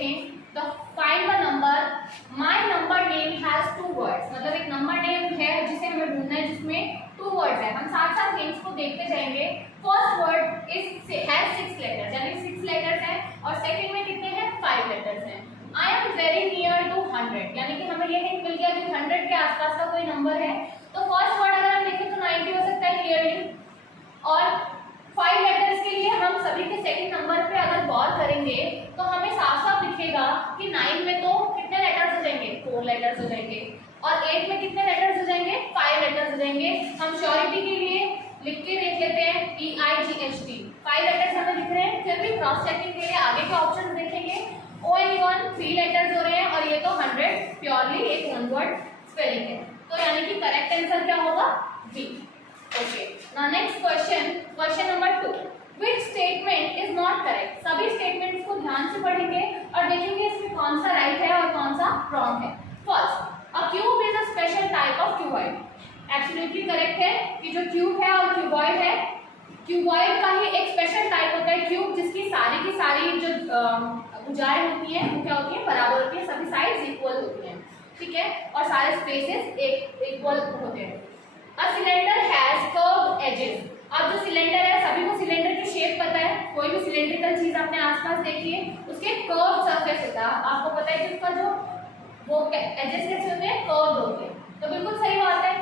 देखें तो find the number, my number name has 2 words, मतलब एक नंबर नेम है जिसे हमें ढूंढना है जिसमें 2 वर्ड्स है। हम साथ साथ नेम्स को देखते जाएंगे। First word is has 6 letters, यानी 6 लेटर्स हैं, और सेकंड में कितने हैं 5 लेटर्स हैं। I am very near to 100, यानी कि हमें ये हिंट मिल गया कि 100 के आसपास का कोई नंबर है। तो फर्स्ट वर्ड अगर हम देखें तो 90 हो सकता है क्लियरली, और 5 लेटर्स के लिए हम सभी के सेकंड नंबर पे अगर गौर करेंगे तो हमें साफ साफ दिखेगा कि 9 में तो कितने लेटर्स हो जाएंगे 4 लेटर्स हो जाएंगे, और 8 में कितने लेटर्स हो जाएंगे 5 लेटर्स हो जाएंगे। हम श्योरिटी के लिए लिख के देख लेते हैं EIGHT, 5 लेटर्स हमें दिख रहे हैं। फिर भी क्रॉस चेकिंग के लिए आगे के ऑप्शन देखेंगे। ONE 3 लेटर्स हो रहे हैं, और ये तो 100 प्योरली एक वन वर्ड स्पेलिंग है। तो यानी कि करेक्ट आंसर क्या होगा B. Okay, now next question, question number 2, which statement is not correct. सभी स्टेटमेंट्स को ध्यान से पढ़ेंगे और देखेंगे इसमें कौन सा राइट है और कौन सा रॉन्ग है। First, a cube is a special type of cuboid, absolutely correct है कि जो क्यूब है और क्यूबॉइड है, क्यूबॉइड का ही एक स्पेशल टाइप होता है क्यूब, जिसकी सारी की सारी जो भुजाएं होती हैं वो क्या होती है बराबर होती है, सभी साइड्स इक्वल होती हैं, ठीक है, और सारे स्पेसेस एक इक्वल होते हैं। A cylinder has curved edges, अब जो सिलेंडर है सभी को सिलेंडर की शेप पता है, कोई भी सिलेंड्रिकल चीज अपने आसपास देखिए उसके कर्व सरफेस होता है, आपको पता है कि उसका जो वो एजेस कैसे होते हैं कर्व होते हैं, तो बिल्कुल सही बात है।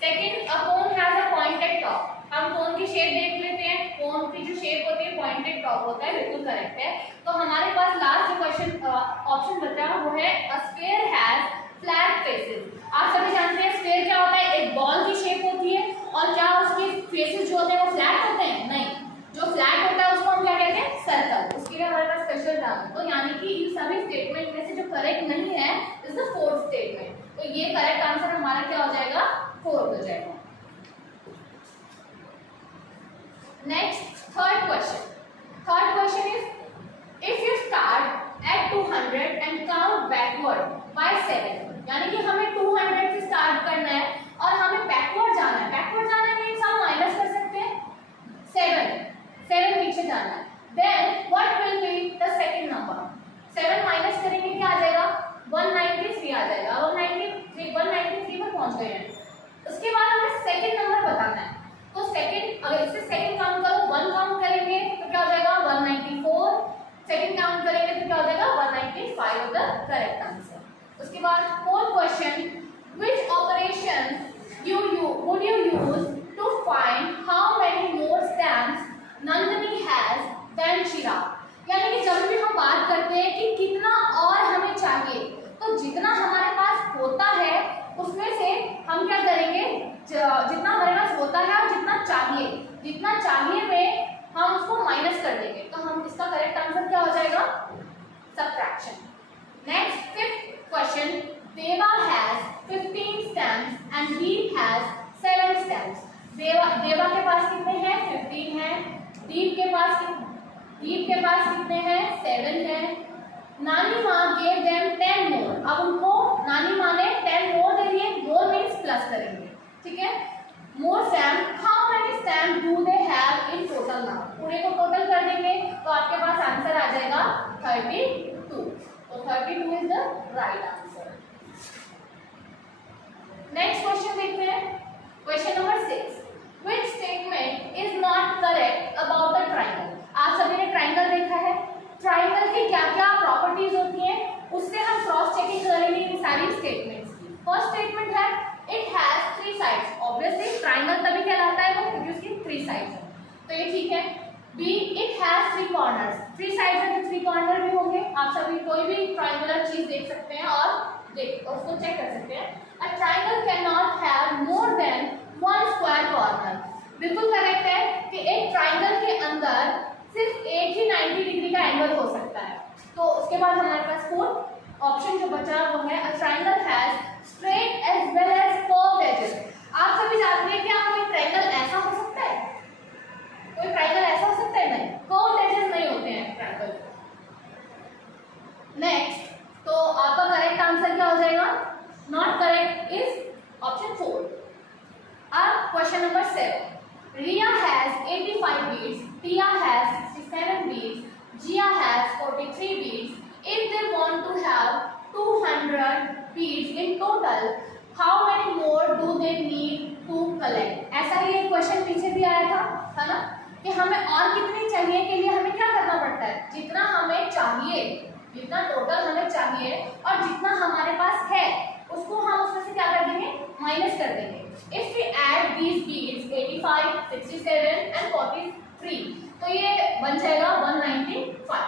Second, a cone has a pointed top, हम कोन की शेप देख लेते हैं, कोन की जो शेप होती है पॉइंटेड टॉप होता है, बिल्कुल करेक्ट है। तो हमारे पास लास्ट जो क्वेश्चन ऑप्शन बचा वो है a sphere has flat faces. आप सभी जानते हैं स्फीयर क्या होता है, एक बॉल की शेप होती है, और क्या उसके फेसेस जो होते हैं वो फ्लैट होते हैं, नहीं, जो फ्लैट होता है उसको हम क्या कहते हैं सर्कल, उसके लिए हमारे पास स्पेशल टर्म है। तो यानी कि इन सभी स्टेटमेंट में से जो करेक्ट नहीं है इज द फोर्थ स्टेटमेंट, तो ये करेक्ट आंसर हमारा क्या हो जाएगा फोर्थ हो जाएगा। Next third question is if you start at 200 and count backward by 7, यानी कि हमें 200 से स्टार्ट करना है और हमें बैकवर्ड जाना है। बैकवर्ड जाने मींस हम माइनस कर सकते हैं 7 पीछे जाना है। Then what will be the second number, 7 minus करेंगे क्या आ जाएगा 193 आ जाएगा, 193 पर पहुंच गए हैं। उसके बाद हमें सेकंड नंबर बताना है, तो सेकंड अगर इससे सेकंड काउंट करो 1 काउंट करेंगे तो क्या हो जाएगा 194, सेकंड काउंट करेंगे तो क्या हो जाएगा 195 होगा करेक्ट आंसर। उसके बाद fourth question, which operation would you use to find how many more stamps Nandini has than Chirag, यानी कि जब भी हम बात करते हैं कि कितना और हमें चाहिए, तो जितना हमारे पास होता है उसमें से हम क्या करेंगे, जितना हमारे पास होता है और जितना चाहिए में हम उसको माइनस कर देंगे, तो हम इसका करेक्ट आंसर क्या हो जाएगा सब्ट्रैक्शन। नेक्स्ट फिफ्थ क्वेश्चन, देवा has 15 stamps and Deep has 7 stamps। देवा के पास कितने हैं 15 हैं, दीप के पास कितने हैं 7 हैं। नानी माँ gave them 10 more, अब उनको नानी माँ ने 10 more दे दिए, more means प्लस करेंगे, ठीक है। more stamps, how many stamps do they have in total now, पूरे को टोटल कर देंगे तो आपके पास आंसर आ जाएगा 32, तो 32 is the right answer. Next question देखते हैं, question number 6, which statement is not correct about the triangle. आप सभी ने ट्रायंगल देखा है, ट्रायंगल की क्या क्या प्रॉपर्टीज होती हैं उससे हम क्रॉस चेकिंग करेंगे इन सारी स्टेटमेंट्स की। फर्स्ट स्टेटमेंट है it has 3 sides, obviously triangle तभी कहलाता है वो क्योंकि उसकी 3 साइड्स हैं, तो ये ठीक है। B, it has 3 corners, 3 sides हैं तो 3 कॉर्नर भी होंगे, आप सभी कोई भी ट्रायंगुलर चीज देख सकते हैं और उसको चेक कर सकते हैं। A triangle cannot have more than 1 square corner, बिल्कुल करेक्ट है कि एक ट्रायंगल के अंदर सिर्फ एक ही 90 डिग्री का एंगल हो सकता है। तो उसके बाद हमारे पास फोर्थ ऑप्शन जो बचा वो है a triangle has straight as well as curved edges। आप सभी जानते हैं क्या कोई ट्रायंगल ऐसा हो सकता है, कोई ट्रायंगल ऐसा हो सकता है नहीं, कर्व्ड एजेस नहीं होते हैं ट्रायंगल। नेक्स्ट, तो आपका करेक्ट आंसर क्या हो जाएगा, नॉट करेक्ट इज ऑप्शन 4। अब question number 7, Riya has 85 beads, Tia has 67 beads, Jia has 43 beads. If in total how many more do they need to collect. ऐसा ही एक क्वेश्चन पीछे भी आया था ना, कि हमें और कितनी चाहिए के लिए हमें क्या करना पड़ता है, जितना हमें चाहिए, जितना टोटल हमें चाहिए और जितना हमारे पास है उसको हम उसमें से क्या कर देंगे, माइनस कर देंगे। If we add these beads 85, 67 and 43, तो ये बन जाएगा 195।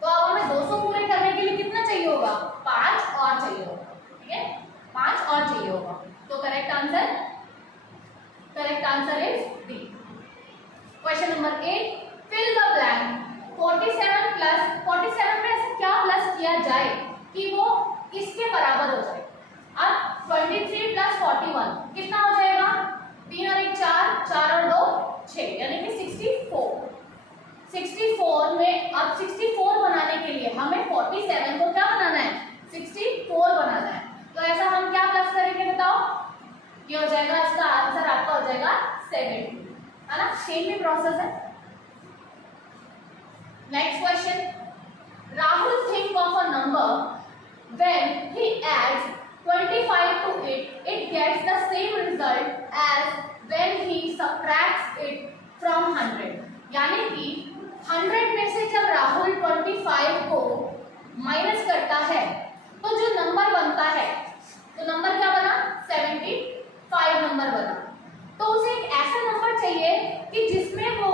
तो अब हमें 200 पूरे करने के लिए कितना चाहिए होगा, 5 और चाहिए होगा, ठीक है, 5 और चाहिए होगा। तो correct answer is D. Question number 8, fill the blank. 47 plus 47 में ऐसा क्या प्लस किया जाए कि वो इसके बराबर हो जाए। अब 23 प्लस 41 कितना हो जाएगा, 3 और 1 4, 4 और 2 6, यानी कि 64। 64 में अब 64 बनाने के लिए हमें 47 को क्या बनाना है, 64 बनाना है। तो ऐसा हम क्या प्लस करेंगे बताओ, ये हो जाएगा, इसका आंसर आपका हो जाएगा 70, है ना, सेम ही प्रोसेस है। Next question, Rahul think of a number when he adds 25 to it gets the same result as when he subtracts it from 100। यानी कि 100 में से जब राहुल 25 को माइनस करता है तो जो नंबर बनता है, तो नंबर क्या बना, 75 नंबर बना। तो उसे एक ऐसा नंबर चाहिए कि जिसमें वो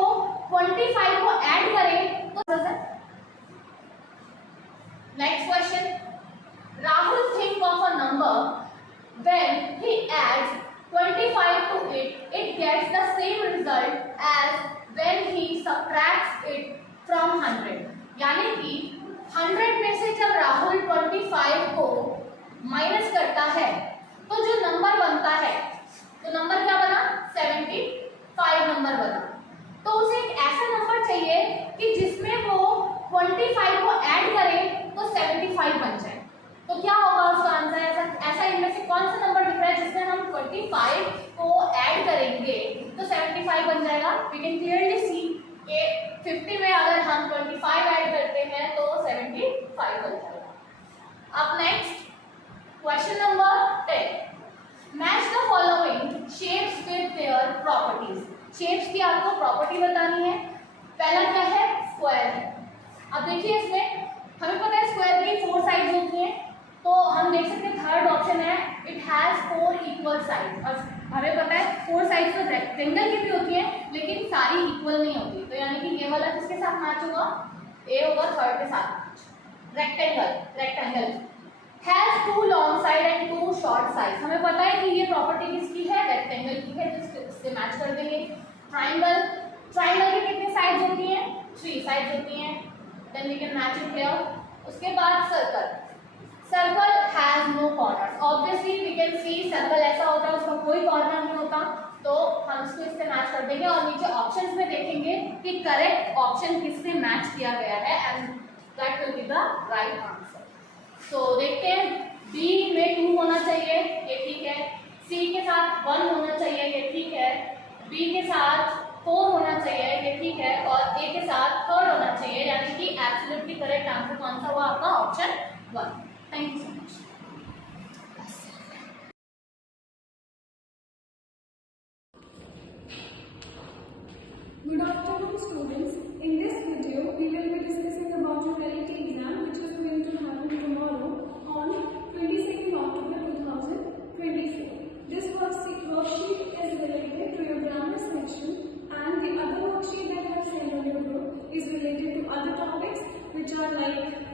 25 को ऐड करे तो। Next question, Rahul think of a number when he adds 25 to it gets the same result as when he subtracts it from 100। यानी कि 100 में से जब राहुल 25 को माइनस करता है तो जो नंबर बनता है, तो नंबर क्या बना, 75 नंबर बना। तो उसे एक ऐसा नंबर चाहिए कि जिसमें वो 25 को ऐड करे तो 75 बन जाए। तो क्या होगा उसका आंसर, ऐसा इनमें से कौन सा नंबर दिख रहा है जिसमें हम 25 को ऐड करेंगे तो 75 बन जाएगा। वी कैन क्लियरली सी कि 50 में अगर हम 25 ऐड करते हैं तो 75 बन जाएगा। अब next question number 10, match the following shapes with their properties. Shapes की आपको प्रॉपर्टी बतानी है। पहला क्या है, स्क्वायर है। अब देखिए इसमें हमें पता है स्क्वायर की 4 साइड्स होती हैं, तो हम देख सकते हैं थर्ड ऑप्शन है, इट हैज 4 इक्वल साइड्स। और हमें पता है 4 साइड्स तो रेक्टेंगल की भी होती हैं लेकिन सारी इक्वल नहीं होती। तो यानी कि ये वाला किसके साथ मैच होगा, ए होगा थर्ड के साथ। Rectangle has 2 long side and 2 short side. हमें पता है कि ये प्रॉपर्टी किसकी है, रेक्टेंगल की है, जिससे मैच कर देंगे। ट्राइंगल की कितनी साइड्स होती हैं, 3 साइड्स होती हैं, then we can match it here. उसके बाद circle has no corners. Obviously we can see circle ऐसा होता है उसका कोई कॉर्नर नहीं होता, तो हम इसको इससे मैच कर देंगे। और नीचे ऑप्शंस में देखेंगे कि करेक्ट ऑप्शन किससे मैच किया गया है and that will be the right answer. So देखते हैं, बी में 2 होना चाहिए, ये ठीक है। सी के साथ 1 होना चाहिए, ये ठीक है। बी के साथ 4 होना चाहिए, ये ठीक है। और ए के साथ 3rd होना चाहिए, यानी कि एब्सोल्युटली करेक्ट आंसर कौन सा हुआ आपका, option 1। Thank you so much. Good afternoon students. In this video we will be discussing about your reality exam which is going to happen tomorrow on 22nd October 2024. This worksheet is related to your grammar section and the other worksheet that I have sent on your group is related to other topics which are like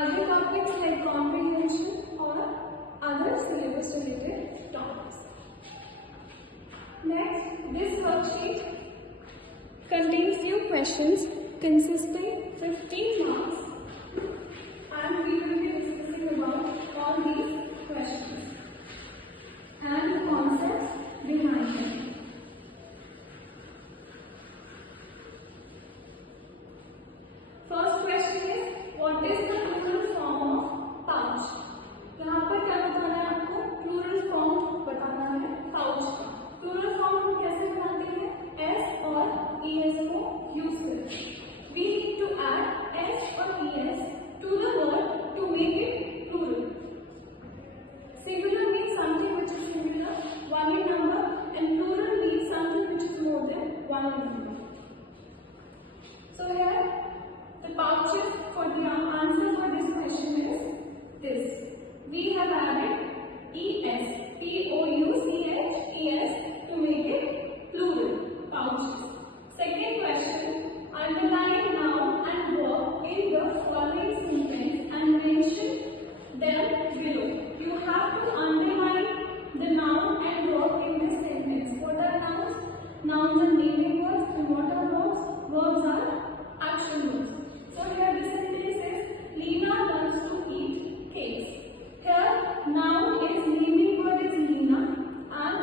other topics like comprehension or other syllabus related topics. Next, this worksheet contains few questions consisting 15 marks and we will be discussing about all these questions and the concepts behind them. First question is, what is the plural form So here the pouches for the answer for this question is this. We have added ES, POUCHES to make it plural, pouches. Second question, underline noun and verb in the following sentence and mention them below. You have to underline the noun and verb in this sentence. What are nouns? Nouns are naming words, and what are verbs? Verbs are action verbs. So here the sentence is Lena loves to eat cakes. Here noun is naming word is Lena and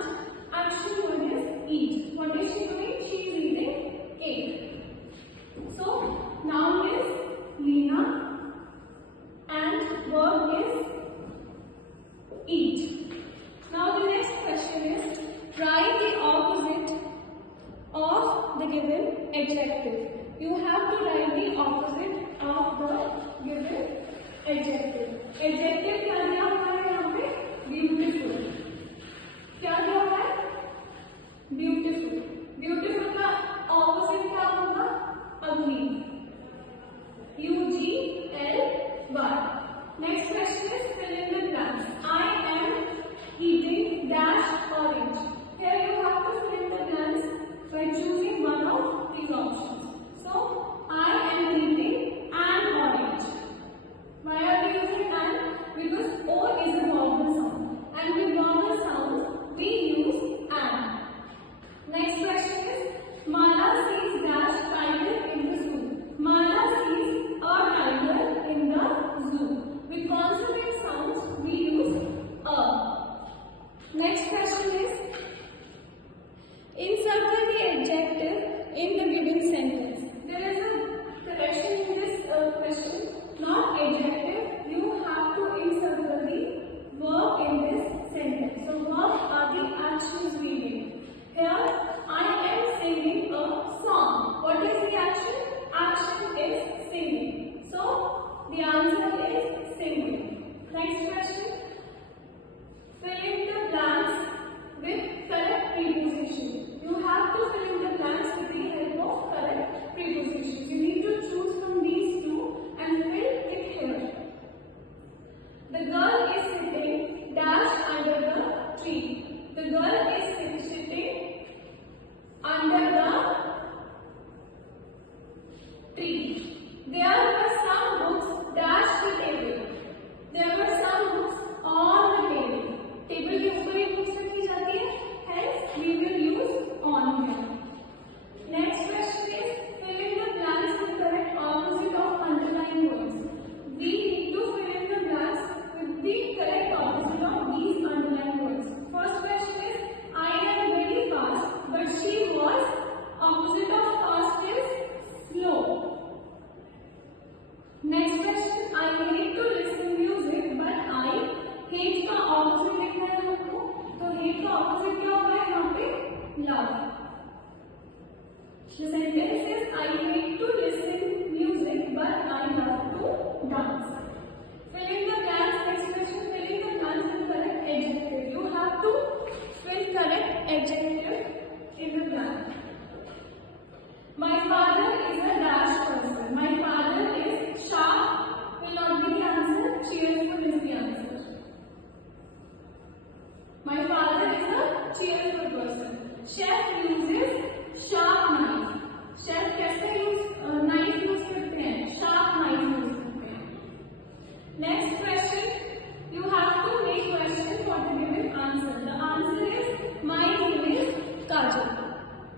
action word is eat. What is she doing? She is eating cake. So noun is Lena and verb is eat. Now the next question is write the opposite of the given adjective. You have to write the opposite of the given adjective. Adjective क्या दिया हुआ है यहाँ पे? Beautiful. क्या दिया हुआ है? Beautiful. Beautiful का opposite क्या होगा? Ugly. UGLY. Next question is fill in the blanks. I am eating dash orange. Here you have to fill in the blanks by choosing one of these options. So I am eating an orange. Why are we using an? Because O is a vowel sound, and with vowel sounds we use an. Next question is Mala sees dash tiger in the zoo. Mala sees a tiger in the zoo. With consonant sounds we use a. Next question is encircle the adjective in the given sentence. There is a correction in this question. Not adjective. You have to encircle the verb in this sentence. So verbs are the actions we do. Here I am singing a song. What is the action? Action is singing. So the answer is singing. Next question. Fill in the blanks with correct preposition. You have to fill in the blanks with the help of correct prepositions. You need to choose from these two and fill it here. The girl is sitting dash under the tree. The girl is sitting under the tree. There were some books dash the table. There were some books on the table. Table के ऊपर एक books रखी जाती है. Hence we will use on here. Next question is fill in the blanks with correct opposite of underlined words. We need to fill in the blanks with the correct opposite of these underlined words. First question is I am very fast, but she was. Opposite of fast is slow. Next question I hate to listen music, but I hate का opposite लिखना है हमको. तो hate का opposite क्या होगा यहाँ पे? Love. The sentence is I hate to listen music, but I love to dance. Fill in the blanks. Next question. Fill in the blanks with correct adjective. You have to fill correct adjective in the blank. My father is a dash person. My father is sharp. Will not be the answer. Cheerful is the answer. My father is a cheerful person. Chef uses sharp knife. Chef कैसे knife use करते हैं? Sharp knife use करते हैं. Next question. You have to make question for the given answer. The answer is my name is Kajal.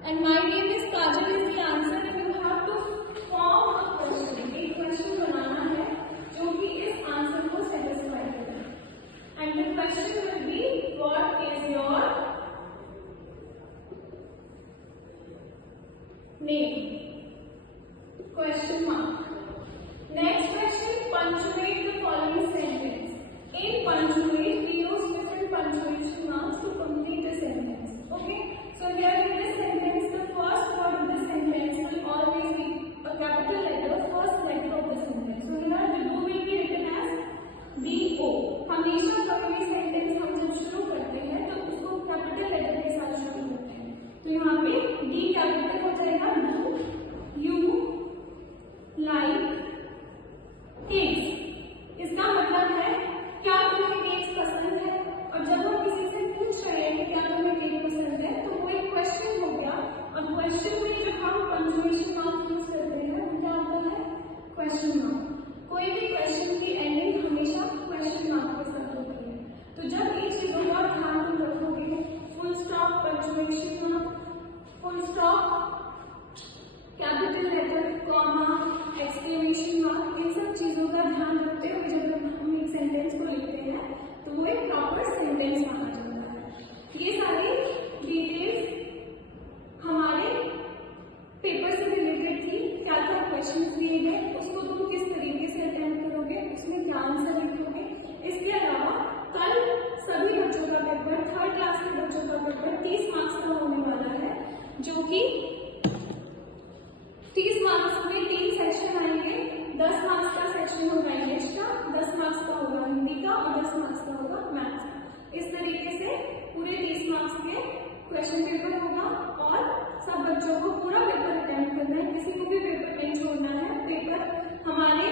And my name is Kajal is the answer. And you have to form a question. एक question बनाना है जो कि इस answer को satisfy करे. And the question will be what is your name? Question mark. Next question, punctuate the following sentence. In punctuate, we use different punctuation marks to complete the sentence. Okay? So here in this sentence, the first word of the sentence will always be a capital letter, first letter of the sentence. So here the do will be written as D-O. हमेशा कोई भी sentence हम जब शुरू करते हैं तो उसको capital letter के साथ शुरू करते हैं. तो यहाँ पे D capital हो जाएगा, do, you, कॉन्फिडेंस माना जाता है। ये सारी डिटेल्स हमारे पेपर से रिलेटेड थी। क्या क्या क्वेश्चंस दिए गए, उसको तुम किस तरीके से अटेम्प्ट करोगे, उसमें क्या आंसर लिखोगे। इसके अलावा कल सभी बच्चों का पेपर, 3rd क्लास के बच्चों का पेपर 30 मार्क्स का होने वाला है, जो कि 30 मार्क्स में 3 सेक्शन आएंगे। 10 मार्क्स का सेक्शन होगा इंग्लिश का, 10 मार्क्स का होगा हिंदी का और 10 मार्क्स का होगा मैथ्स का। इस तरीके से पूरे 30 मार्क्स के क्वेश्चन पेपर होगा और सब बच्चों को पूरा पेपर अटेम्प्ट करना है, किसी को भी पेपर नहीं छोड़ना है। पेपर हमारे